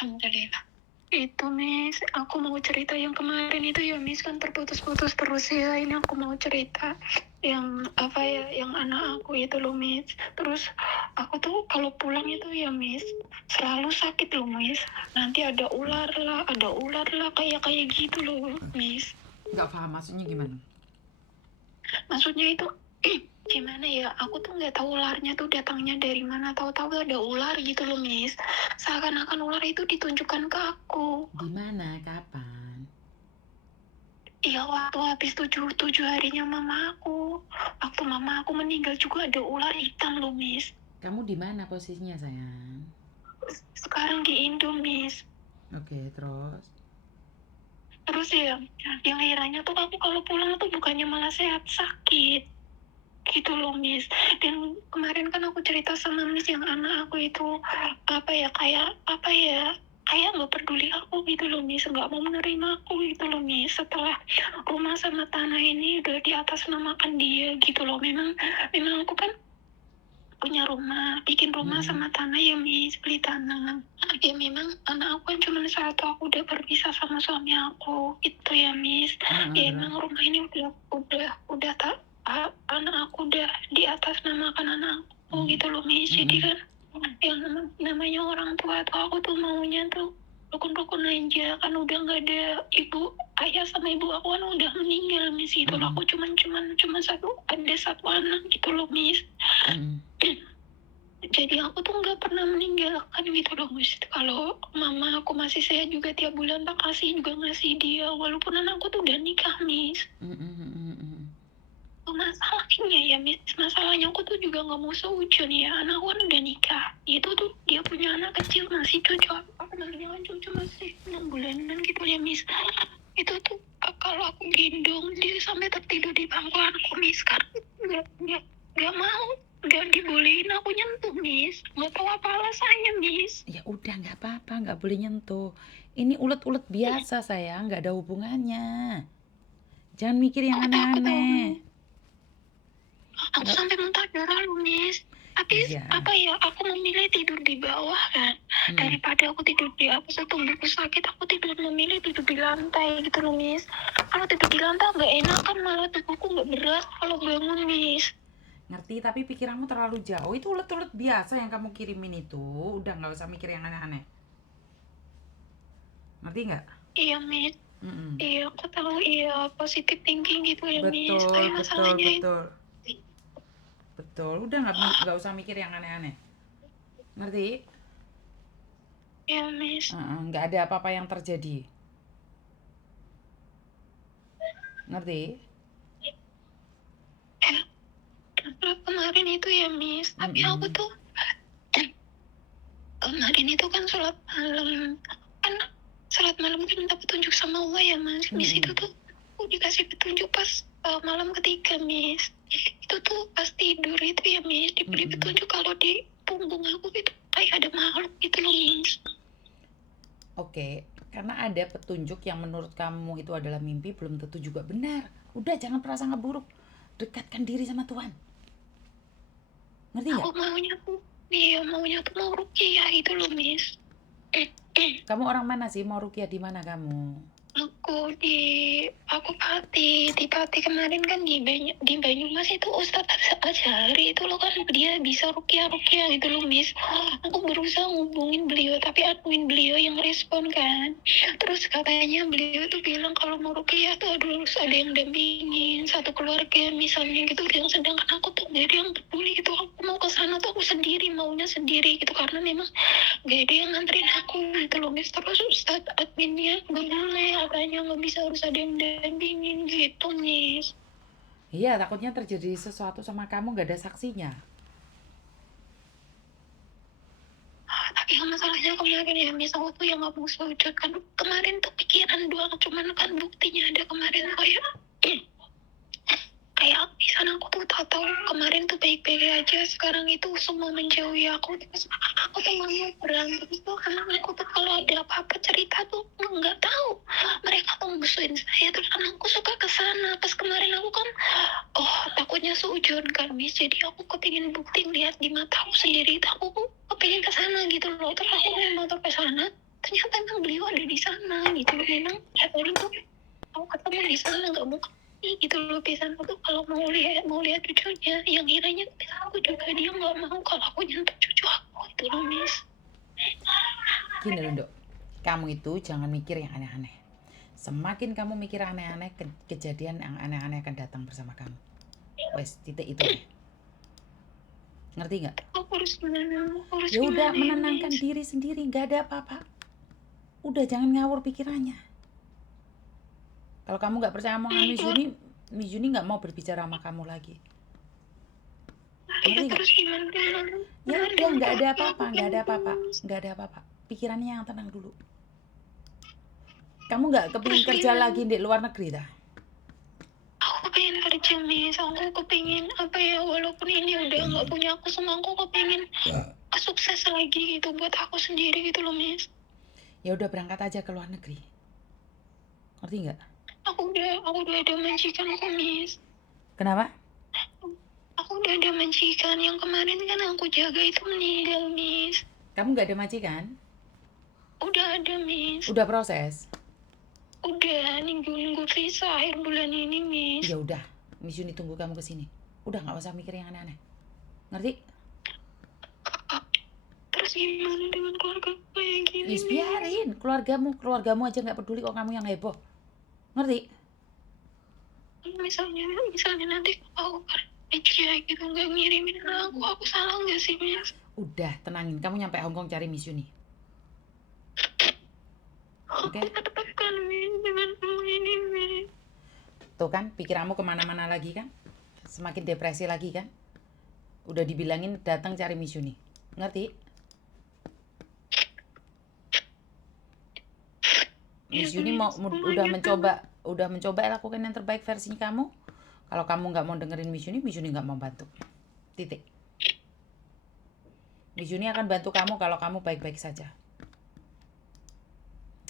Alhamdulillah. Itu Miss, aku mau cerita yang kemarin itu ya Miss, kan terputus-putus terus ya. Ini aku mau cerita yang apa ya, yang anak aku itu loh Miss. Terus aku tuh kalau pulang itu ya Miss, selalu sakit loh Miss. Nanti ada ular lah kayak kayak gitu loh Miss. Nggak paham maksudnya gimana? Maksudnya itu gimana ya? Aku tuh nggak tahu ularnya tuh datangnya dari mana. Tahu-tahu ada ular gitu loh, Miss. Seakan-akan ular itu ditunjukkan ke aku. Di mana? Kapan? Iya, waktu habis tujuh harinya mama aku. Waktu mama aku meninggal juga ada ular hitam loh, Miss. Kamu di mana posisinya sayang? Sekarang di Indo, Miss. Oke, terus? Terus ya, yang herannya tuh aku kalau pulang tuh bukannya malah sehat, sakit. Gitu loh Miss. Dan kemarin kan aku cerita sama Miss yang anak aku itu kayak nggak peduli aku gitu loh Miss, nggak mau menerima aku gitu loh Miss. Setelah rumah sama tanah ini udah di atas namakan dia gitu loh. Memang aku kan punya rumah, bikin rumah sama tanah ya Miss, beli tanah. Ya memang anak aku kan cuma satu, aku udah berpisah sama suami aku itu ya Miss. Ya Terus? emang rumah ini udah tak anak aku udah di atas namakan anak aku gitu loh Miss. Jadi kan yang namanya orang tua tuh aku tuh maunya tuh rukun-rukun aja, kan udah nggak ada ayah sama ibu aku kan udah meninggal Miss gitu loh. Aku cuma ada satu anak gitu loh Miss. Jadi aku tuh nggak pernah meninggalkan gitu loh Miss. Kalau mama aku masih sehat juga tiap bulan tak kasih juga ngasih dia, walaupun anakku tuh udah nikah Miss. Masalahnya ya Miss, masalahnya aku tuh juga nggak mau seujon ya, anak aku kan udah nikah. Itu tuh dia punya anak kecil masih cucu, apa namanya kan cucu masih 6 bulanan gitu ya Miss. Itu tuh kalau aku gendong dia sampai tertidur di bangku aku Miss, karena nggak mau, nggak dibolehin aku nyentuh Miss, nggak tahu apa alasannya Miss. Ya udah nggak apa-apa, nggak boleh nyentuh. Ini ulet-ulet biasa sayang, nggak ada hubungannya. Jangan mikir yang Aku takut tau aneh-aneh. Miss, aku sampai muntah darah loh Miss. Tapi Iya. aku memilih tidur di bawah kan, daripada aku tidur di atas tubuhku sakit, aku memilih tidur di lantai gitu loh Miss. Kalau tidur di lantai nggak enak kan, malah tubuhku nggak berat kalau bangun Miss. Ngerti, tapi pikiranmu terlalu jauh. Itu ulet-ulet biasa yang kamu kirimin itu. Udah nggak usah mikir yang aneh-aneh. Ngerti nggak? Iya Miss. Iya aku tahu, iya positive thinking gitu ya Miss. Tapi Betul, betul, masalahnya betul. Betul, udah nggak usah mikir yang aneh-aneh. Ngerti? ya Miss. Nggak ada apa-apa yang terjadi. Ngerti? Kemarin itu ya Miss, tapi aku tuh kemarin itu kan sholat malam kan minta petunjuk sama Allah ya Mas. Miss itu tuh aku dikasih petunjuk pas malam ketiga Miss. Itu tuh pas tidur itu ya Miss, diberi petunjuk kalau di punggung aku itu kayak ada makhluk gitu loh Miss. Oke, karena ada petunjuk yang menurut kamu itu adalah mimpi, belum tentu juga benar. Udah, jangan prasangka buruk. Dekatkan diri sama Tuhan. Ngerti nggak? Aku maunya tuh mau ruqyah itu loh Miss. Kamu orang mana sih? Mau ruqyah di mana kamu? Aku di Pati kemarin kan di Banyumas itu Ustadz Azhari itu loh kan, dia bisa ruqyah gitu loh Miss. Aku berusaha ngubungin beliau tapi admin beliau yang respon kan. Terus katanya beliau tuh bilang kalau mau ruqyah tuh harus ada yang dampingin satu keluarga misalnya gitu. Yang sedangkan aku tuh gak ada yang peduli gitu. Aku mau ke sana tuh aku sendiri, maunya sendiri gitu, karena memang gak ada yang nganterin aku gitu loh Miss. Terus Ustadz adminnya gak boleh, katanya nggak bisa, harus ada yang dampingin gitu Miss. Iya, takutnya terjadi sesuatu sama kamu gak ada saksinya. Tapi masalahnya kemarin ya Miss, aku tuh yang nggak mau sujud kan. Kemarin tuh pikiran doang, cuman kan buktinya ada kemarin kayak apisan. Aku tuh tahu kemarin tuh baik-baik aja, sekarang itu semua menjauhi aku. Terus aku tuh mau berantem tuh karena aku tuh kalau ada apa-apa cerita tuh nggak tahu, mereka tuh musuhin saya. Terus kan aku suka kesana pas kemarin aku kan takutnya seujon kan Miss, jadi aku kepingin bukti lihat di mata aku sendiri. Aku kepingin kesana gitu loh. Terus aku naik motor ke sana, ternyata emang beliau ada di sana gitu. Memang tadi tuh aku ketemu di sana nggak mau gitu loh. Pisan aku tuh kalau mau lihat cucunya, yang kiranya aku juga dia nggak mau kalau aku nyantet cucu aku itu loh, Miss. Gini loh, Dok. Kamu itu jangan mikir yang aneh-aneh. Semakin kamu mikir aneh-aneh, kejadian yang aneh-aneh akan datang bersama kamu. Wes, titik itu deh. Ngerti nggak? Aku harus Ya udah, gimana ya, menenangkan Miss? diri sendiri, nggak ada apa-apa. Udah, jangan ngawur pikirannya. Kalau kamu nggak percaya omongan Miss Yuni nggak mau berbicara sama kamu lagi. Ya Ngerti nggak? terus gimana? Ya udah, nggak ada apa-apa, nggak ada apa-apa, nggak ada apa-apa. Pikirannya yang tenang dulu. Kamu nggak kepingin Terus kerja gimana? lagi di luar negeri dah? Aku pengen kerja, Miss. Aku kepingin apa ya, walaupun ini udah nggak punya aku semua, aku kepingin sukses lagi gitu buat aku sendiri gitu loh, Miss. Ya udah, berangkat aja ke luar negeri. Ngerti nggak? Aku udah ada majikan aku, Miss. Kenapa? Aku udah ada majikan. Yang kemarin kan aku jaga itu meninggal, Miss. Kamu nggak ada majikan? Udah ada, Miss. Udah proses? Udah nunggu visa akhir bulan ini, Miss. Ya udah, Miss Yuni tunggu kamu kesini. Udah, nggak usah mikir yang aneh-aneh. Ngerti? Terus gimana dengan keluarga kayak gini, Yes, Miss? biarin. Keluargamu aja nggak peduli kok kamu yang heboh. Ngerti? Misalnya nanti aku kerja gitu nggak ngirimin aku salah nggak sih, Miss? Udah, tenangin. Kamu nyampe Hongkong cari Miss Yuni. Oke? Aku tertekan, Miss, dengan semua ini, Miss. Tuh kan, pikiranmu kemana-mana lagi kan? Semakin depresi lagi kan? Udah dibilangin datang cari Miss Yuni. Ngerti? Miss Yuni udah mencoba lakukan yang terbaik versi kamu. Kalau kamu nggak mau dengerin Miss Yuni nggak mau bantu. Titik. Miss Yuni akan bantu kamu kalau kamu baik-baik saja.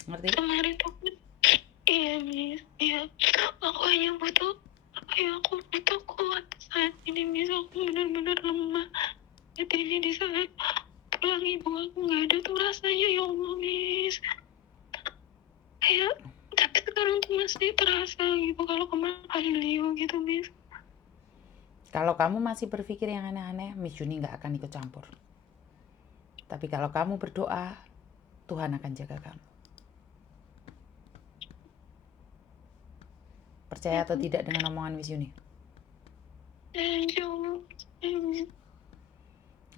Ngerti? Kemarin tuh, iya, Miss, iya. Aku hanya butuh aku butuh kuat saat ini, Miss. Aku benar-benar lemah. Jadi ini di saat pulang ibu aku nggak ada tuh rasanya, ya Allah, Miss. Kayak tapi sekarang tuh masih terasa gitu kalau kemarin beliau gitu, Miss. Kalau kamu masih berpikir yang aneh-aneh, Miss Yuni nggak akan ikut campur. Tapi kalau kamu berdoa, Tuhan akan jaga kamu. Percaya atau tidak dengan omongan Miss Yuni? Insya Allah.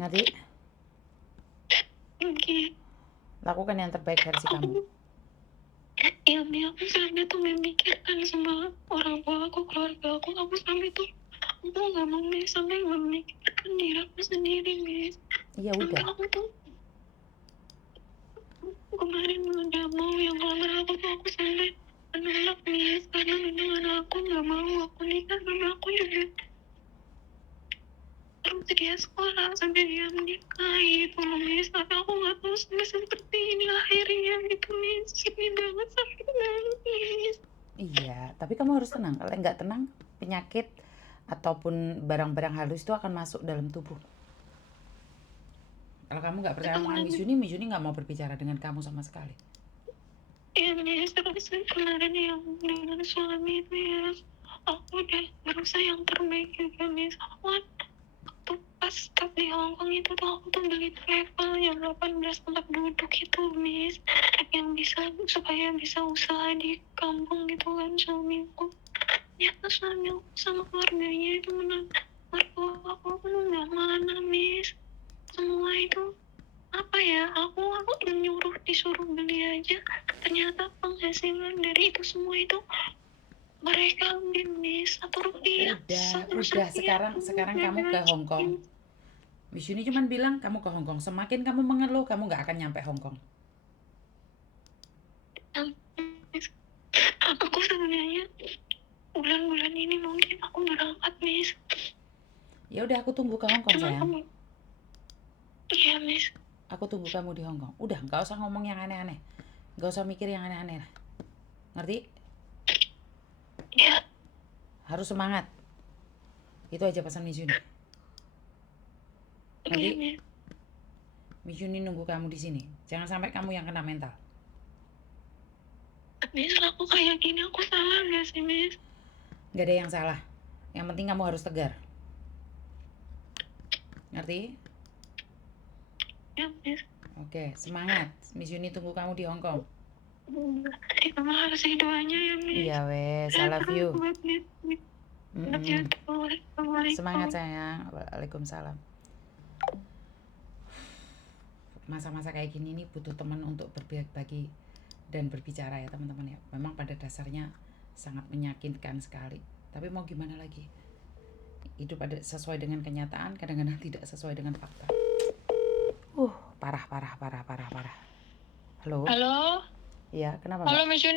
Ngerti? Oke. Lakukan yang terbaik versi kamu. Iya, Mia, aku sampai tuh memikirkan sama orang tua aku, keluarga aku sampai tuh aku nggak mau, Miss, sampai memikirkan diri aku sendiri, Miss. Iya Sampai udah. aku tuh kemarin udah mau yang ngelamar aku sampai menolak, Miss, karena memang aku nggak mau aku nikah sama aku juga terus dia sekolah sampai dia menikah gitu loh, Miss. Tapi aku nggak tahu sampai seperti ini akhirnya gitu, Miss. Sedih banget, sakit banget, Miss. Iya, tapi kamu harus tenang. Kalau nggak tenang, penyakit ataupun barang-barang halus itu akan masuk dalam tubuh. Kalau kamu nggak percaya omongan Miss Yuni nggak mau berbicara dengan kamu sama sekali. Iya, Miss, terus kemarin yang dengan suami itu ya, aku udah berusaha yang terbaik juga, Miss. Aku tuh pas stop di Hongkong itu tuh aku tuh beli travel yang 18 tempat duduk itu, Miss, yang bisa supaya bisa usaha di kampung gitu kan suamiku. Ternyata suamiku sama keluarganya itu mertua aku kan nggak mana, Miss. Semua itu apa ya, aku disuruh beli aja, ternyata penghasilan dari itu semua itu mereka ambil, Miss, Udah, sekarang kamu ke Hongkong. Miss Yuni cuma bilang kamu ke Hongkong. Semakin kamu mengeluh, kamu nggak akan nyampe Hongkong. Aku sebenarnya bulan-bulan ini mungkin aku berangkat, Miss. Ya udah, aku tunggu ke Hongkong sayang. Iya, Miss. Aku tunggu kamu di Hongkong. Udah, nggak usah ngomong yang aneh-aneh. Nggak usah mikir yang aneh-aneh lah. Ngerti? Iya. Harus semangat. Itu aja pesan Miss Yuni. Ngerti? Iya, Miss. Miss Yuni nunggu kamu di sini. Jangan sampai kamu yang kena mental. Miss, aku kayak gini aku salah nggak sih, Miss? Nggak ada yang salah. Yang penting kamu harus tegar. Ngerti? Ya, Miss. Oke, semangat. Miss Yuni tunggu kamu di Hong Kong. Terima kasih doanya ya, Miss. Iya wes, I love you. Buat Miss. Love you too. Assalamualaikum. Semangat sayang. Waalaikumsalam. Masa-masa kayak gini nih butuh teman untuk berbagi dan berbicara ya teman-teman ya. Memang pada dasarnya sangat menyakitkan sekali. Tapi mau gimana lagi? Hidup ada sesuai dengan kenyataan, kadang-kadang tidak sesuai dengan fakta. Parah. Halo? Halo. Iya, kenapa Halo, Mbak? Miss Yuni.